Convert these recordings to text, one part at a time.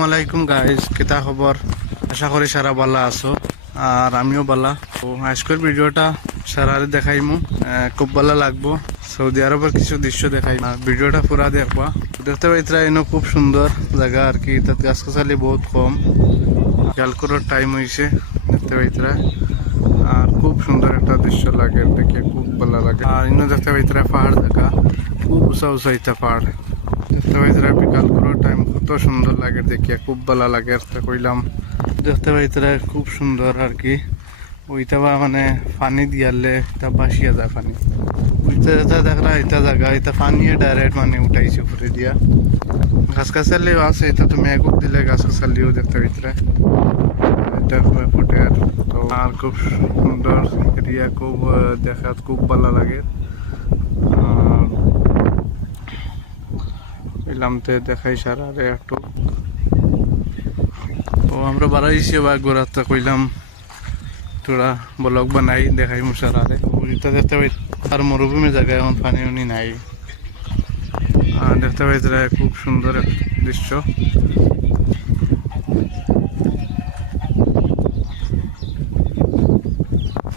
আসসালামাইকুম গাইজ, কিতা খবর? আশা করি সারা বালা আছো আর আমিও বালা। তো আজকের ভিডিওটা সারারে দেখাইমু, খুব ভালো লাগবো। সৌদি আরবের কিছু দৃশ্য দেখাই, আর ভিডিওটা পুরা দেখবা। দেখতে পাইতরা এনো খুব সুন্দর জায়গা আর কি, তাত গাছ গাছালি বহুত কম। জালকুরের টাইম হয়েছে, দেখতে পাইতরা আর খুব সুন্দর একটা দৃশ্য লাগে, দেখে খুব ভালো লাগে। আর ইনো দেখতে পাইতরা পাহাড় দেখা, খুব উঁচা উঁচা ইটা পাহাড় দেখতে পাইতরা। বিকাল করার টাইম কত সুন্দর লাগে, দেখিয়া খুব ভালো লাগে। কইলাম দেখতে পাইতরা খুব সুন্দর আর কি। ওইটা বা মানে পানি দিয়ালে এটা বাসিয়া যায় পানি। ওইটা যেটা দেখরা এটা জায়গা, এটা পানি ডাইরেক্ট মানে উঠাইছে উপরে দিয়া। গাছ গাছালিও আছে, এটা তো মেঘুক দিলে গাছ গাছালিও দেখতে পাইতরা। এটা ফুটে আর খুব সুন্দর এরিয়া, খুব দেখাত খুব ভালো লাগে। এলামতে দেখাই সারারে একটু। তো আমরা বাড়াইছি বা গোড়াতে কইলাম তোরা ব্লগ বানাই দেখাই মুসারারে। ওইটা দেখতে পাই আর মরুভূমি জায়গায় এখন পানি উনি নাই। আর দেখতে পাই খুব সুন্দর এক দৃশ্য।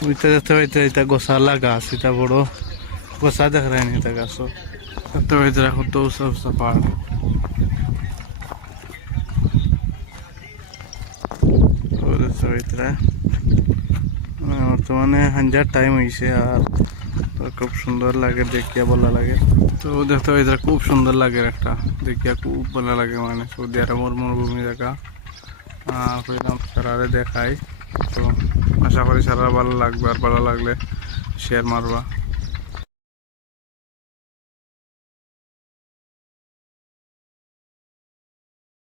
ওইটা দেখতে পাই এটা গোসালা গাছ, এটা বড় গোসা দেখা যায় এটা গাছ। দেখতে পাই কত উঁচা উঁচা পাহাড়। বর্তমানে হাঞ্জার টাইম হয়েছে আর খুব সুন্দর লাগে, দেখিয়া ভালো লাগে। তো দেখতে পাই খুব সুন্দর লাগে, একটা দেখিয়া খুব ভালো লাগে। মানে সৌদি আরবের মরুভূমি জায়গা কইলাম সারারে দেখাই। তো আশা করি সারা ভালো লাগবে, আর ভালো লাগলে শেয়ার মারবা।